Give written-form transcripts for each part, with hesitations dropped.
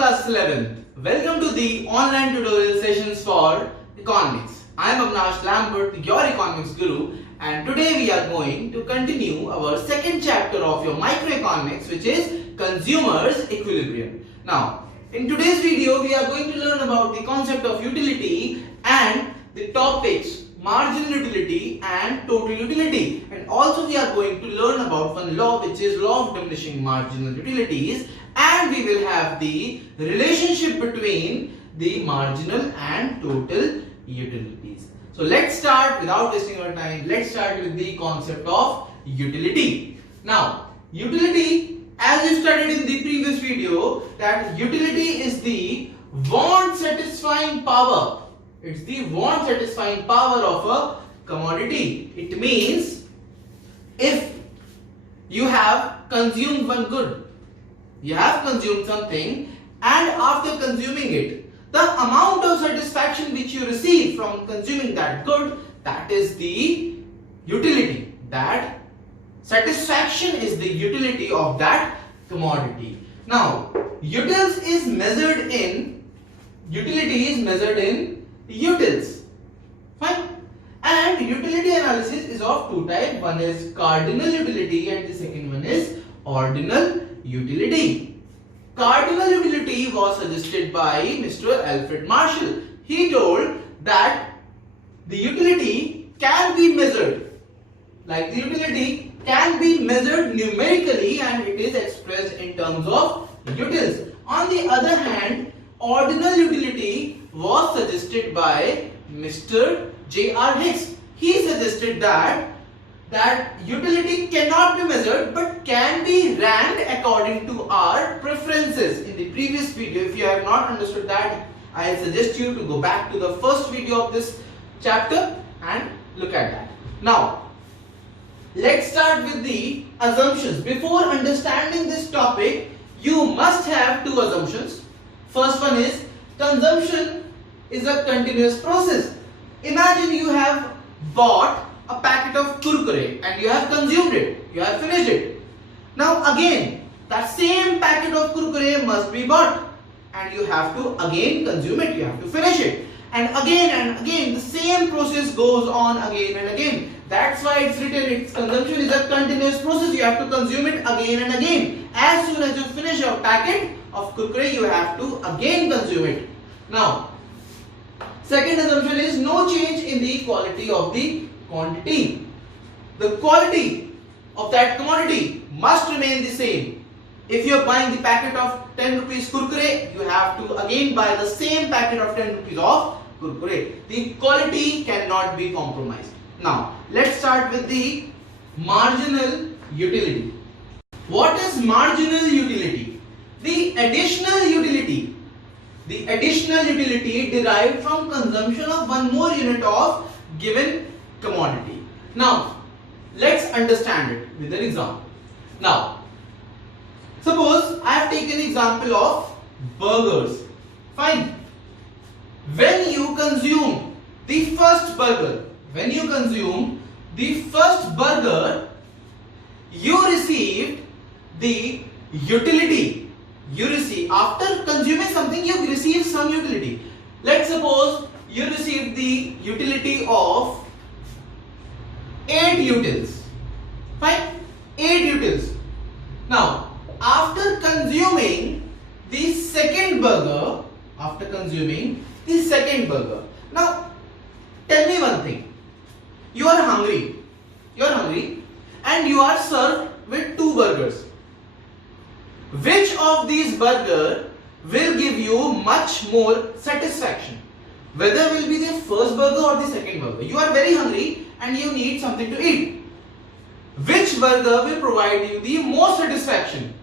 class 11th. Welcome to the online tutorial sessions for economics. I am Avnash Lambert, your economics guru, and today we are going to continue our second chapter of your microeconomics, which is consumers equilibrium. Now, in today's video, we are going to learn about the concept of utility and the topics marginal utility and total utility, and also we are going to learn about one law, which is law of diminishing marginal utilities, and we will have the relationship between the marginal and total utilities. So let's start without wasting our time. Let's start with the concept of utility. Now, utility, as you studied in the previous video, that utility is the want satisfying power. It's the want satisfying power of a commodity. It means if you have consumed one good, you have consumed something, and after consuming it, the amount of satisfaction which you receive from consuming that good, that is the utility. That satisfaction is the utility of that commodity. Now, utility is measured in utils. Fine. And utility analysis is of two types. One is cardinal utility and the second one is ordinal utility. Cardinal utility was suggested by Mr. Alfred Marshall. He told that the utility can be measured. Like the utility can be measured numerically and it is expressed in terms of utils. On the other hand, ordinal utility was suggested by Mr. J.R. Hicks. He suggested that utility cannot be measured but can be ranked according to our preferences. In the previous video, if you have not understood that, I suggest you to go back to the first video of this chapter and look at that. Now, let's start with the assumptions. Before understanding this topic, you must have two assumptions. First one is consumption is a continuous process. Imagine you have bought a packet of kurkure and you have consumed it, you have finished it. Now again, that same packet of kurkure must be bought and you have to again consume it, you have to finish it. And again, the same process goes on again and again. That's why it's written, its consumption is a continuous process. You have to consume it again and again. As soon as you finish your packet of kurkure, you have to again consume it. Now, second assumption is no change in the quality of the quantity. The quality of that commodity must remain the same. If you are buying the packet of 10 rupees kurkure, you have to again buy the same packet of 10 rupees of kurkure. The quality cannot be compromised. Now, let's start with the marginal utility. What is marginal utility? The additional utility derived from consumption of one more unit of given commodity. Now, let's understand it with an example. Now, suppose I have taken Example of burgers. Fine. When you consume the first burger, you received the utility. After consuming something, you receive some utility. Let's suppose you received the utility of 8 utils. Fine? 8 utils. Now, after consuming the second burger, now tell me one thing. You are hungry and you are served with 2 burgers. Which of these burgers will give you much more satisfaction? Whether will be the first burger or the second burger. You are very hungry and you need something to eat. Which burger will provide you the most satisfaction?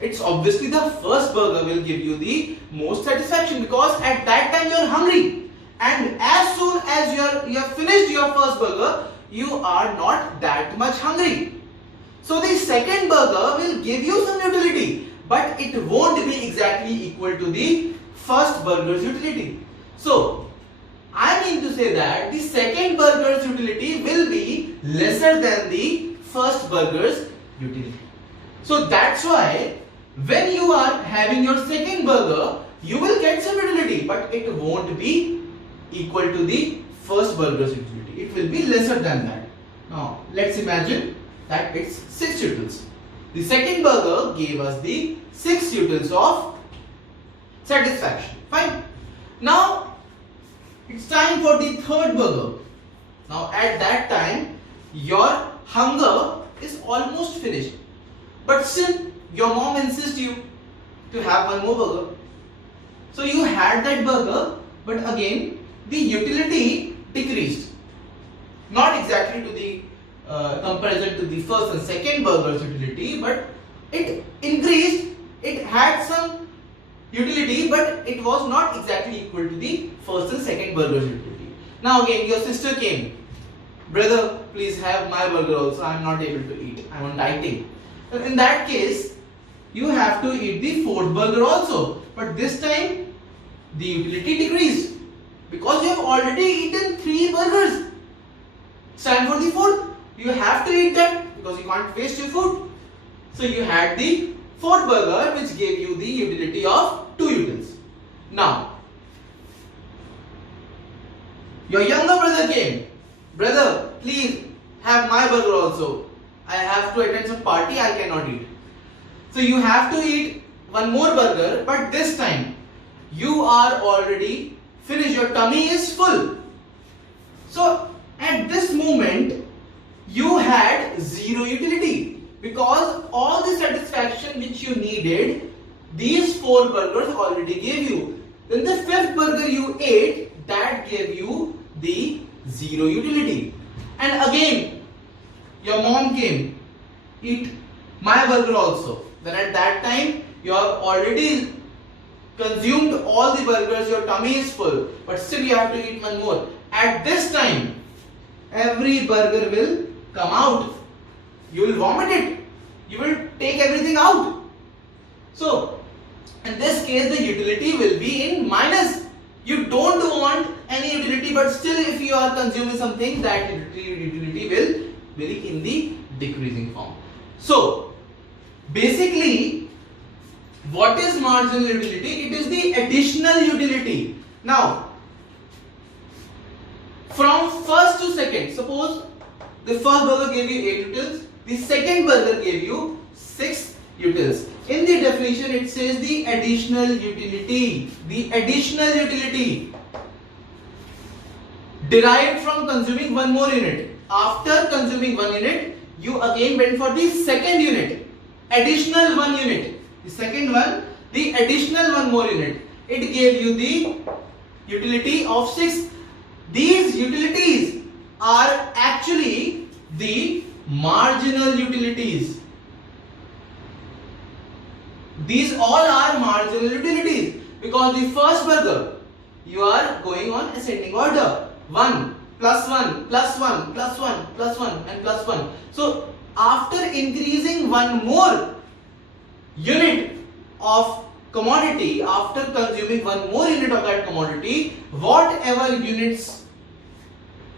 It's obviously the first burger will give you the most satisfaction because at that time you are hungry. And as soon as you have finished your first burger, you are not that much hungry. So the second burger will give you some utility, but it won't be exactly equal to the first burger's utility. So I mean to say that the second burger's utility will be lesser than the first burger's utility. So that's why when you are having your second burger, you will get some utility, but it won't be equal to the first burger's utility. It will be lesser than that. Now, let's imagine that it's 6 utils. The second burger gave us the 6 utils of satisfaction. Fine. Now, it's time for the third burger. Now, at that time, your hunger is almost finished. But still, your mom insists you to have one more burger. So, you had that burger, but again, the utility decreased. Not exactly to the comparison to the first and second burger's utility, but it increased. It had some utility, but it was not exactly equal to the first and second burger's utility. Now again, your sister came. Brother, please have my burger also. I am not able to eat. I am on dieting. In that case, you have to eat the fourth burger also. But this time, the utility decreased. Because you have already eaten 3 burgers. It's time for the fourth. You have to eat that because you can't waste your food. So you had the fourth burger, which gave you the utility of 2 utils. Now, your younger brother came. Brother, please have my burger also. I have to attend some party, I cannot eat. So you have to eat one more burger, but this time you are already finished. Your tummy is full. So at this moment, you had 0 utility because all the satisfaction which you needed, these 4 burgers already gave you. Then the 5th burger you ate, that gave you the 0 utility. And again, your mom came, eat my burger also. Then at that time, you have already consumed all the burgers, your tummy is full, but still you have to eat one more. At this time, every burger will come out. You will vomit it. You will take everything out. So, in this case, the utility will be in minus. You don't want any utility, but still if you are consuming something, that utility will be in the decreasing form. So, basically, what is marginal utility? It is the additional utility. Now, from first to second, suppose the first burger gave you 8 utils, the second burger gave you 6 utils. In the definition, it says the additional utility. The additional utility derived from consuming one more unit. After consuming 1 unit, you again went for the second unit. Additional 1 unit. The second one, the additional 1 more unit. It gave you the utility of 6. These utilities are actually the marginal utilities. These all are marginal utilities because the first burger, you are going on ascending order. 1 plus 1 plus 1 plus 1 plus 1 and plus 1. So after increasing 1 more unit of commodity, after consuming 1 more unit of that commodity, whatever units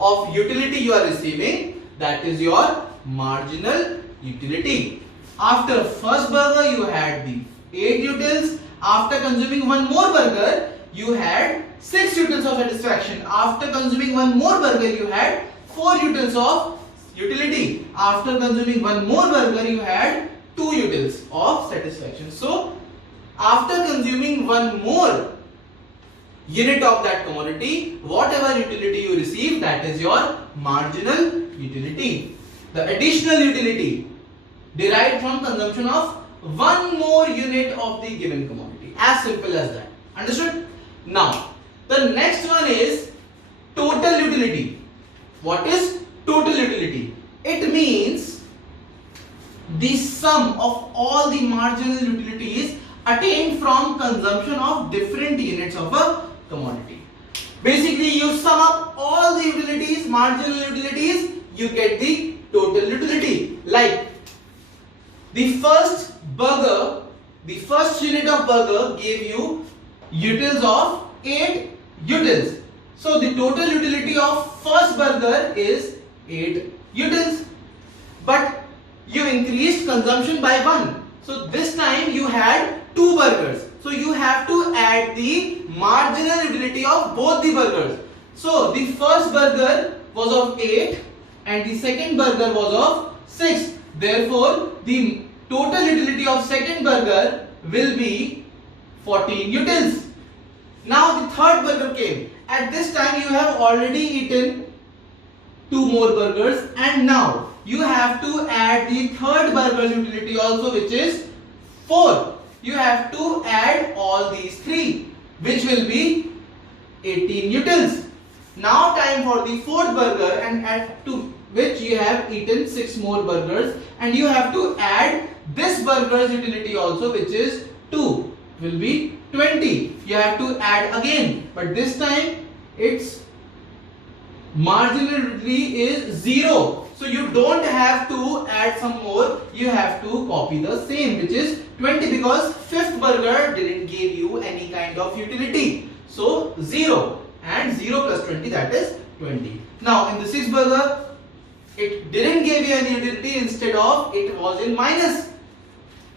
of utility you are receiving, that is your marginal utility. After first burger, you had the 8 utils. After consuming 1 more burger, you had 6 utils of satisfaction. After consuming 1 more burger, you had 4 utils of utility. After consuming 1 more burger, you had 2 utils of satisfaction. So, after consuming 1 more unit of that commodity, whatever utility you receive, that is your marginal utility. The additional utility derived from consumption of 1 more unit of the given commodity. As simple as that. Understood? Now, the next one is total utility. What is total utility? It means the sum of all the marginal utilities attained from consumption of different units of a commodity. Basically, you sum up all the utilities, marginal utilities, you get the total utility. Like the first burger, the first unit of burger gave you utils of 8 utils. So the total utility of first burger is 8 utils. But you increased consumption by 1. So this time you had 2 burgers. So you have to add the marginal utility of both the burgers. So the first burger was of 8 and the second burger was of 6. Therefore, the total utility of second burger will be 14 utils. Now the third burger came. At this time you have already eaten 2 more burgers and now you have to add the third burger utility also, which is 4. You have to add all these 3, which will be 18 utils. Now time for the fourth burger, and add to which you have eaten 6 more burgers, and you have to add this burger's utility also, which is 2, will be 20. You have to add again, but this time its marginal utility is 0. So you don't have to add some more, you have to copy the same, which is 20, because fifth burger didn't give you any kind of utility. So 0, and 0 plus 20, that is 20. Now in the sixth burger, it didn't give you any utility, instead of it was in minus.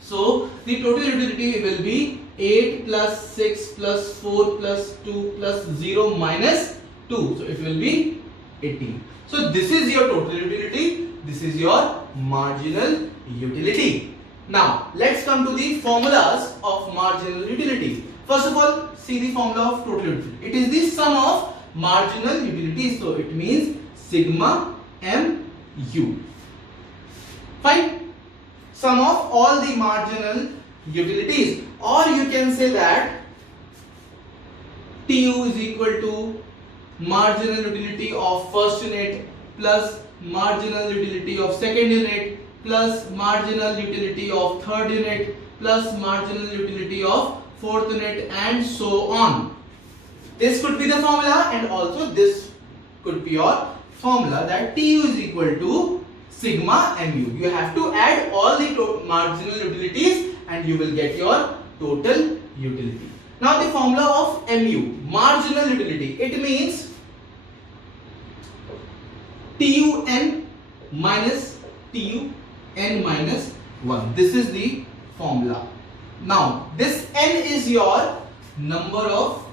So the total utility will be 8 plus 6 plus 4 plus 2 plus 0 minus 2. So it will be 18. So this is your total utility, this is your marginal utility. Now let's come to the formulas of marginal utility. First of all, see the formula of total utility. It is the sum of marginal utilities. So it means sigma mu. Fine. Sum of all the marginal utilities, or you can say that TU is equal to marginal utility of first unit plus marginal utility of second unit plus marginal utility of third unit plus marginal utility of fourth unit, and so on. This could be the formula, and also this could be your formula, that TU is equal to sigma mu. You have to add all the marginal utilities and you will get your total utility. Now the formula of mu, marginal utility, it means TUN minus TUN minus 1. This is the formula. Now this n is your number of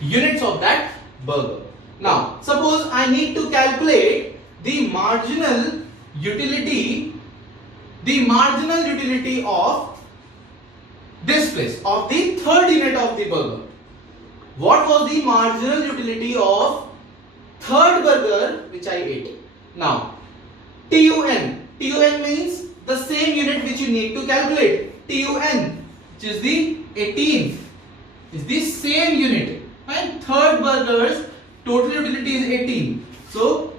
units of that burger. Now suppose I need to calculate the marginal utility of this place, of the third unit of the burger. What was the marginal utility of third burger which I ate? Now TUN means the same unit which you need to calculate. TUN, which is the 18, is the same unit. And third burger's total utility is 18. So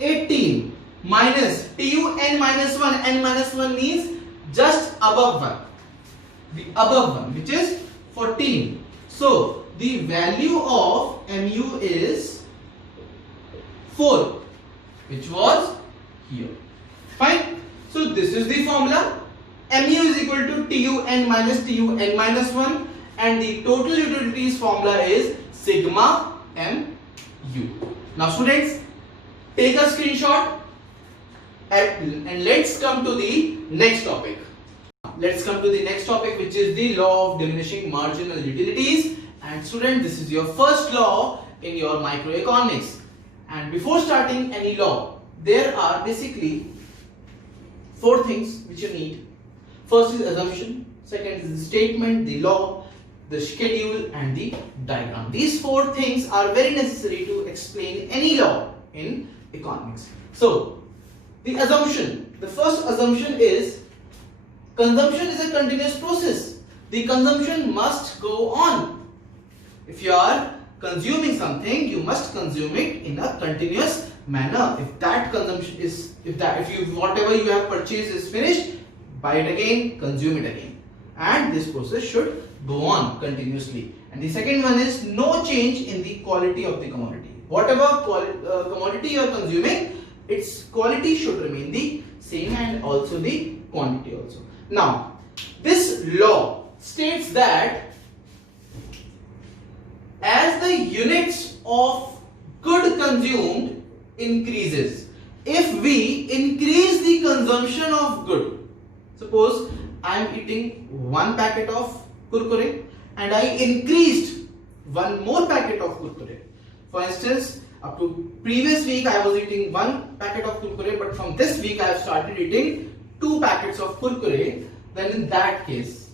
18 minus TUN minus 1. N minus 1 means just above 1. The above one, which is 14. So the value of mu is 4, which was here. Fine. So this is the formula. Mu is equal to TUN minus 1, and the total utilities formula is sigma mu. Now students, take a screenshot and let's come to the next topic. Let's come to the next topic, which is the law of diminishing marginal utilities. And student, this is your first law in your microeconomics. And before starting any law, there are basically 4 things which you need. First is assumption, second is the statement, the law, the schedule, and the diagram. These 4 things are very necessary to explain any law in economics. So the assumption, the first assumption is consumption is a continuous process. The consumption must go on. If you are consuming something, you must consume it in a continuous manner. If that consumption is, whatever you have purchased is finished, buy it again, consume it again, and this process should go on continuously. And the second one is no change in the quality of the commodity. Whatever commodity you are consuming, its quality should remain the same, and also the quantity also. Now, this law states that as the units of good consumed increases, if we increase the consumption of good, suppose I am eating one packet of kurkure and I increased one more packet of kurkure. For instance, up to previous week I was eating one packet of kurkure, but from this week I have started eating two packets of kurkure. Then in that case,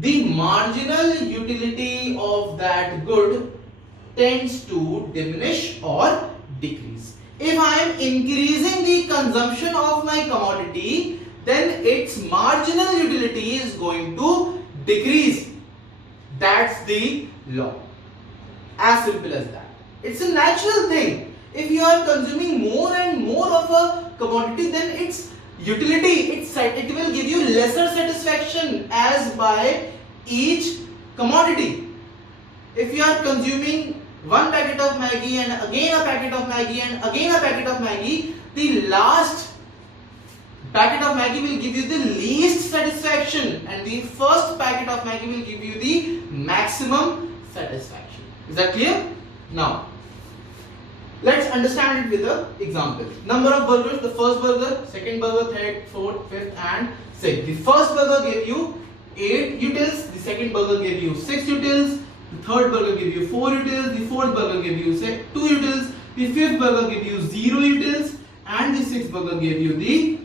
the marginal utility of that good tends to diminish or decrease. If I am increasing the consumption of my commodity, then its marginal utility is going to decrease. That's the law. As simple as that. It's a natural thing. If you are consuming more and more of a commodity, then its utility, it will give you lesser satisfaction as by each commodity. If you are consuming one packet of Maggi and again a packet of Maggi and again a packet of Maggi, the last packet of Maggi will give you the least satisfaction and the first packet of Maggi will give you the maximum satisfaction. Is that clear? Now, let's understand it with an example. Number of burgers: the first burger, second burger, third, fourth, fifth and sixth. The first burger gave you 8 utils, the second burger gave you 6 utils, the third burger gave you 4 utils, the fourth burger gave you 2 utils, the fifth burger gave you 0 utils and the sixth burger gave you the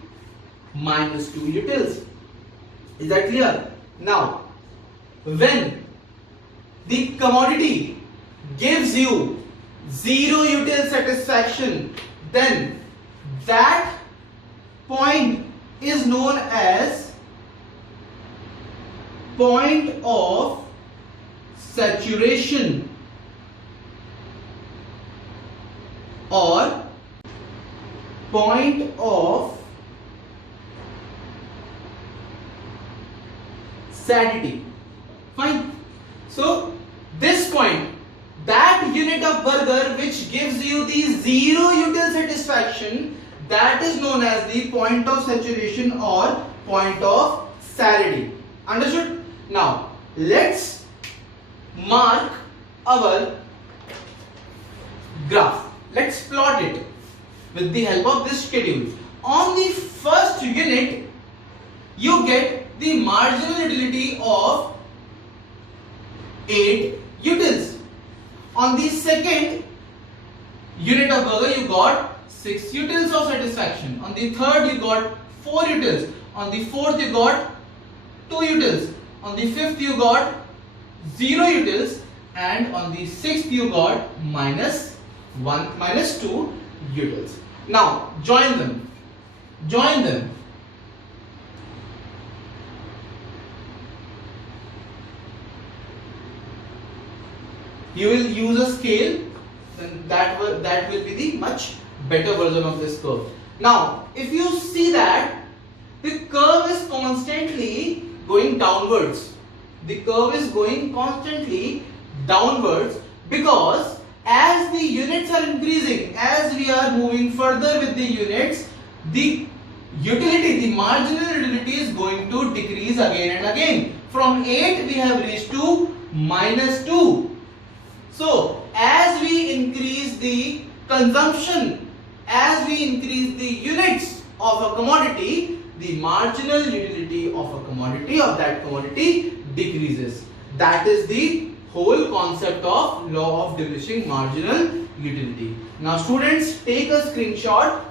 minus 2 utils. Is that clear? Now, when the commodity gives you 0 util satisfaction, then that point is known as point of saturation or point of satiety. Fine. So this point, that unit of burger which gives you the 0 util satisfaction, that is known as the point of saturation or point of salinity. Understood? Now let's mark our graph. Let's plot it with the help of this schedule. On the first unit, you get the marginal utility of 8 utils. On the second unit of burger, you got 6 utils of satisfaction. On the third, you got 4 utils. On the fourth, you got 2 utils. On the fifth, you got 0 utils. And on the sixth, you got minus 2 utils. Now, join them. Join them. You will use a scale, then that will be the much better version of this curve. Now, if you see that the curve is constantly going downwards, the curve is going constantly downwards because as the units are increasing, as we are moving further with the units, the utility, the marginal utility is going to decrease again and again. From 8 we have reached to minus 2. So, as we increase the consumption, as we increase the units of a commodity, the marginal utility of a commodity, of that commodity, decreases. That is the whole concept of law of diminishing marginal utility. Now students, take a screenshot,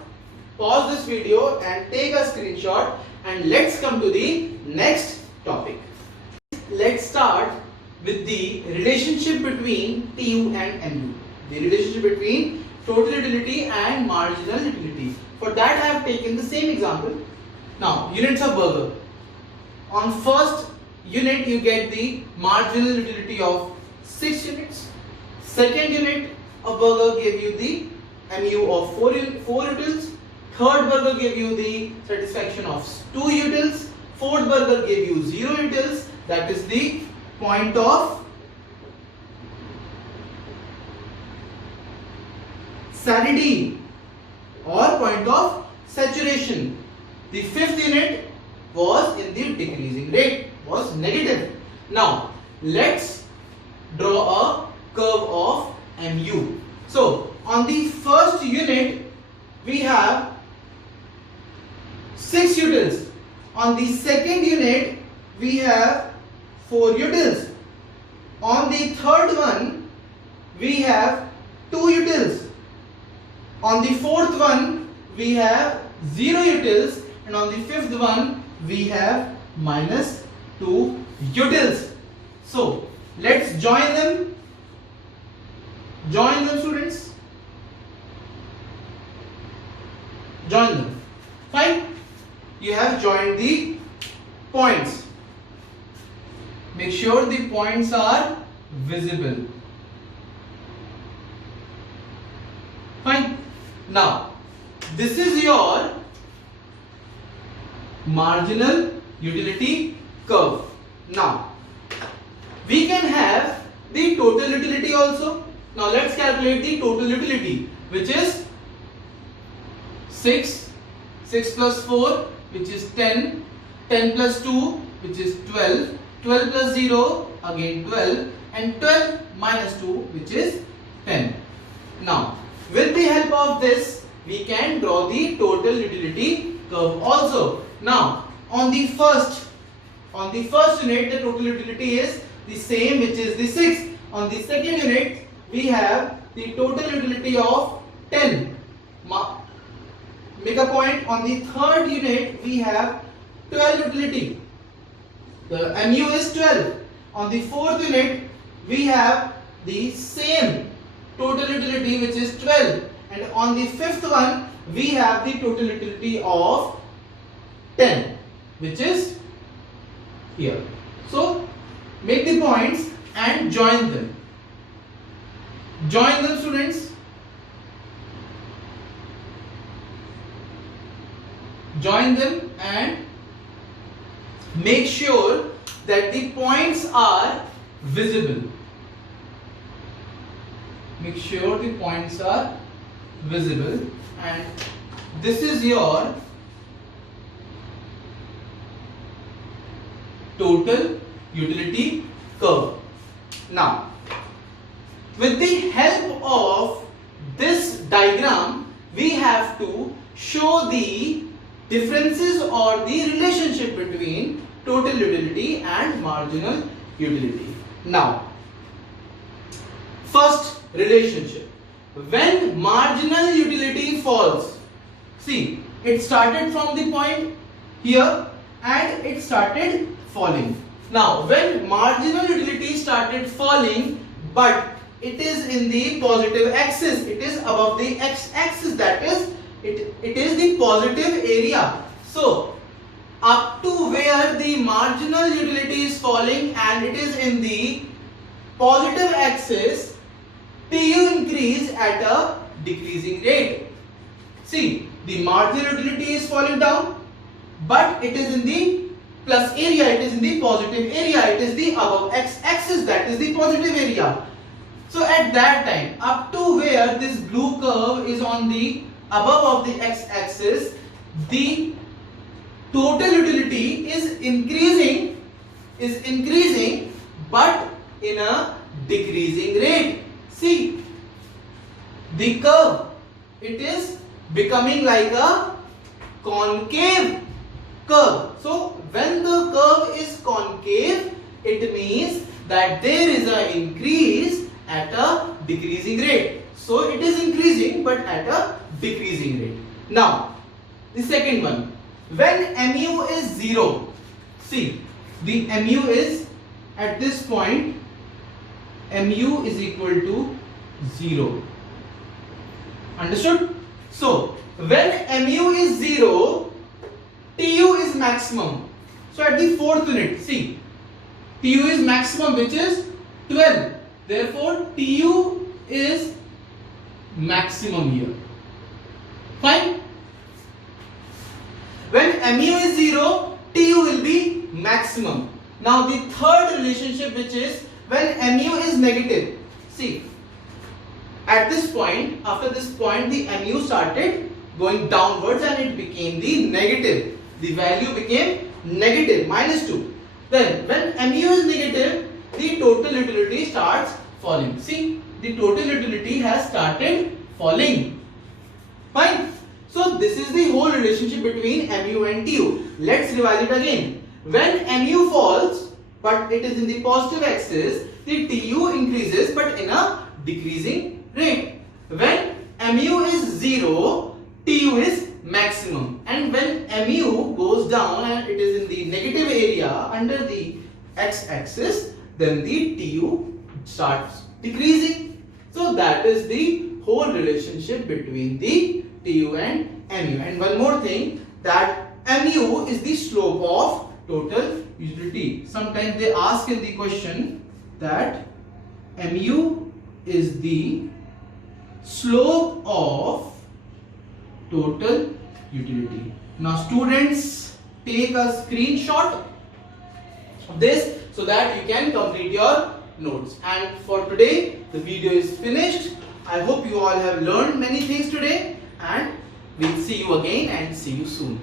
pause this video and take a screenshot, and let's come to the next topic. Let's start with the relationship between TU and MU. The relationship between total utility and marginal utility. For that I have taken the same example. Now, units of burger. On first unit you get the marginal utility of 6 units. Second unit of burger gave you the MU of 4 utils. Third burger gave you the satisfaction of 2 utils. Fourth burger gave you 0 utils. That is the point of salinity or point of saturation. The fifth unit was in the decreasing rate, was negative. Now let's draw a curve of MU. So on the first unit we have 6 utils. On the second unit we have 4 utils. On the third one, we have 2 utils. On the fourth one, we have 0 utils, and on the fifth one, we have minus 2 utils. So, let's join them. Join them, students. Join them. Fine. You have joined the points. Make sure the points are visible. Fine. Now, this is your marginal utility curve. Now, we can have the total utility also. Now, let's calculate the total utility, which is 6 plus 4, which is 10, 10 plus 2, which is 12, 12 plus 0, again 12, and 12 minus 2, which is 10. Now, with the help of this, we can draw the total utility curve also. Now, on the first unit, the total utility is the same, which is the 6. On the second unit, we have the total utility of 10. Make a point. On the third unit, we have 12 utility. The mu is 12. On the fourth unit, we have the same total utility, which is 12. And on the fifth one, we have the total utility of 10, which is here. So, make the points and join them. Join them, students. Join them and make sure that the points are visible. Make sure the points are visible, and this is your total utility curve. Now, with the help of this diagram, we have to show the differences or the relationship between total utility and marginal utility. Now, first relationship. When marginal utility falls, see, it started from the point here and it started falling. Now, when marginal utility started falling, but it is in the positive axis, it is above the x-axis, that is, it is the positive area. So, up to where the marginal utility is falling and it is in the positive axis, TU increase at a decreasing rate. See, the marginal utility is falling down, but it is in the plus area, it is in the positive area, it is the above x-axis, that is the positive area. So at that time, up to where this blue curve is on the above of the x-axis, the total utility is increasing, but in a decreasing rate. See, the curve, it is becoming like a concave curve. So when the curve is concave, it means that there is an increase at a decreasing rate. So it is increasing but at a decreasing rate. Now, the second one, when mu is 0, see, the mu is at this point, mu is equal to 0. Understood? So, when mu is 0, TU is maximum. So, at the fourth unit, see, TU is maximum, which is 12. Therefore, TU is maximum here. Fine? When mu is 0, TU will be maximum. Now, the third relationship, which is when mu is negative. See, at this point, after this point, the mu started going downwards and it became the negative. The value became negative, minus 2. Then, when mu is negative, the total utility starts falling. See, the total utility has started falling. Fine. So, this is the whole relationship between mu and TU. Let's revise it again. When mu falls, but it is in the positive axis, the Tu increases but in a decreasing rate. When mu is 0, Tu is maximum, and when mu goes down and it is in the negative area under the x-axis, then the Tu starts decreasing. So that is the whole relationship between the Tu and mu. And one more thing, that mu is the slope of total utility. Sometimes they ask in the question that mu is the slope of total utility. Now students, take a screenshot of this so that you can complete your notes. And for today the video is finished. I hope you all have learned many things today, and we'll see you again and see you soon.